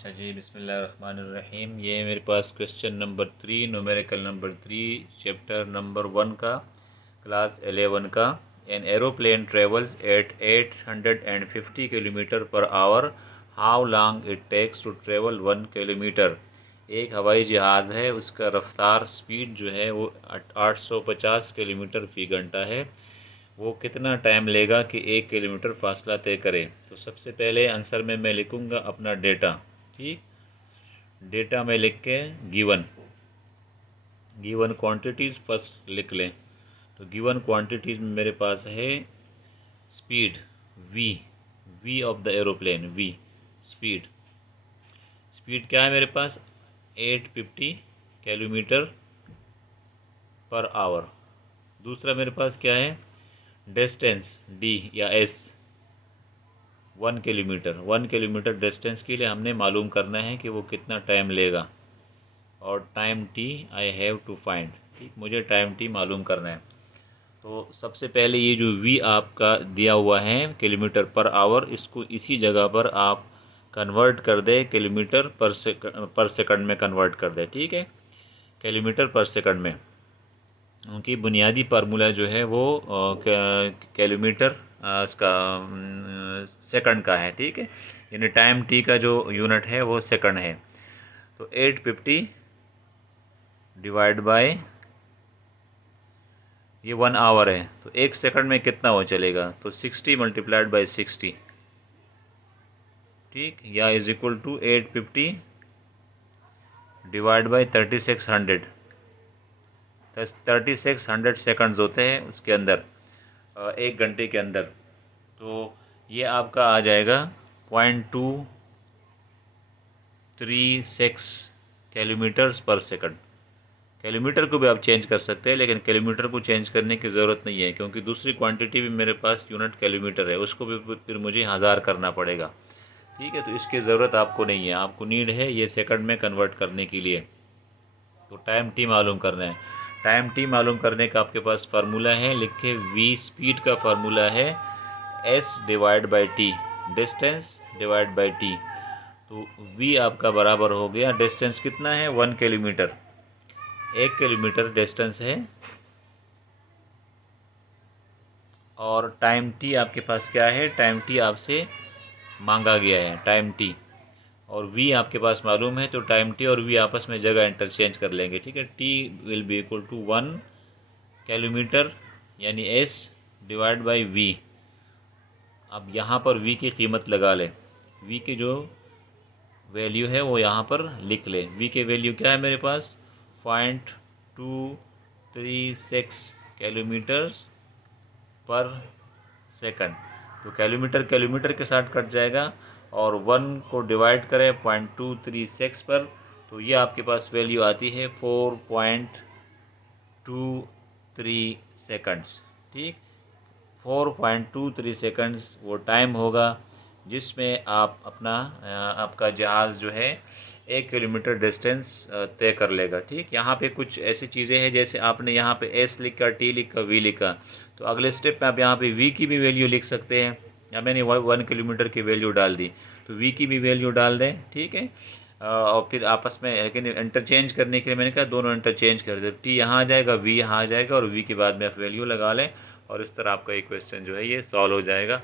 अच्छा जी, बिस्मिल्लाहिर्रहमानिर्रहीम। ये मेरे पास question number 3, numerical number 3, chapter number 1 का, क्लास 11 का। An aeroplane travels at 850 kilometre per hour, how long it takes to travel 1 kilometre. एक हवाई जहाज़ है, उसका रफ्तार स्पीड जो है वो 850 किलोमीटर फ़ी घंटा है। वो कितना टाइम लेगा कि 1 किलोमीटर फासला तय करे। तो सबसे पहले आंसर में मैं लिखूँगा अपना डेटा। ठीक, डेटा में लिख के गिवन गिवन क्वांटिटीज़ फर्स्ट लिख लें। तो गिवन क्वांटिटीज़ में मेरे पास है speed V, V of the aeroplane, V speed. Speed क्या है मेरे पास? 850 किलोमीटर पर आवर। दूसरा मेरे पास क्या है? डिस्टेंस डी या एस, 1 किलोमीटर। 1 किलोमीटर डिस्टेंस के लिए हमने मालूम करना है कि वो कितना टाइम लेगा, और time T I have to find. ठीक, मुझे टाइम टी मालूम करना है। तो सबसे पहले ये जो वी आपका दिया हुआ है किलोमीटर पर आवर, इसको इसी जगह पर आप कन्वर्ट कर दे, किलोमीटर पर सेकंड में कन्वर्ट कर दे। ठीक है, किलोमीटर पर सेकंड में। उनकी बुनियादी फार्मूला जो है वो किलोमीटर इसका सेकंड का है। ठीक है, यानी टाइम टी का जो यूनिट है वो सेकंड है। तो 850 डिवाइड बाय, ये 1 आवर है, तो 1 सेकंड में कितना हो चलेगा? तो 60 मल्टीप्लाइड बाई 60। ठीक, या is equal to 850 divide by 3600। 3600 seconds होते हैं उसके अंदर, 1 घंटे के अंदर। तो ये आपका आ जाएगा 0.236 किलोमीटर्स पर सेकंड। किलोमीटर को भी आप चेंज कर सकते हैं, लेकिन किलोमीटर को चेंज करने की ज़रूरत नहीं है, क्योंकि दूसरी क्वांटिटी भी मेरे पास यूनिट किलोमीटर है, उसको भी फिर मुझे 1000 करना पड़ेगा। ठीक है, तो इसकी ज़रूरत आपको नहीं है, आपको नीड है ये सेकंड में कन्वर्ट करने के लिए। तो टाइम टी मालूम करना है। टाइम टी मालूम करने का आपके पास फार्मूला है, लिखे वी स्पीड का फार्मूला है S divide by T, distance divide by T. तो वी आपका बराबर हो गया, डिस्टेंस कितना है? 1 किलोमीटर। 1 किलोमीटर डिस्टेंस है, और टाइम टी आपके पास क्या है? टाइम टी आपसे मांगा गया है, टाइम टी। और वी आपके पास मालूम है, तो टाइम टी और वी आपस में जगह इंटरचेंज कर लेंगे। ठीक है, T will be equal to 1 kilometre, यानी एस डिवाइड बाई वी। अब यहाँ पर वी की कीमत लगा लें, वी की जो वैल्यू है वो यहाँ पर लिख लें। वी की वैल्यू क्या है मेरे पास? 0.236 किलोमीटर्स पर सेकंड। तो किलोमीटर किलोमीटर के साथ कट जाएगा, और 1 को डिवाइड करें 0.236 पर, तो ये आपके पास वैल्यू आती है 4.23 सेकंड्स। ठीक, 4.23 सेकंड्स वो टाइम होगा जिसमें आप अपना आपका जहाज़ जो है 1 किलोमीटर डिस्टेंस तय कर लेगा। ठीक, यहाँ पे कुछ ऐसी चीज़ें हैं, जैसे आपने यहाँ पे एस लिखा, टी लिखा, वी लिखा, तो अगले स्टेप में आप यहाँ पे वी की भी वैल्यू लिख सकते हैं। या मैंने 1 किलोमीटर की वैल्यू डाल दी, तो वी की भी वैल्यू डाल दें। ठीक है, और फिर आपस में लेकिन इंटरचेंज करने के लिए मैंने कहा दोनों इंटरचेंज कर दे। टी यहाँ आ जाएगा, वी यहाँ आ जाएगा, और वी के बाद में आप वैल्यू लगा लें, और इस तरह आपका ये क्वेश्चन जो है ये सॉल्व हो जाएगा।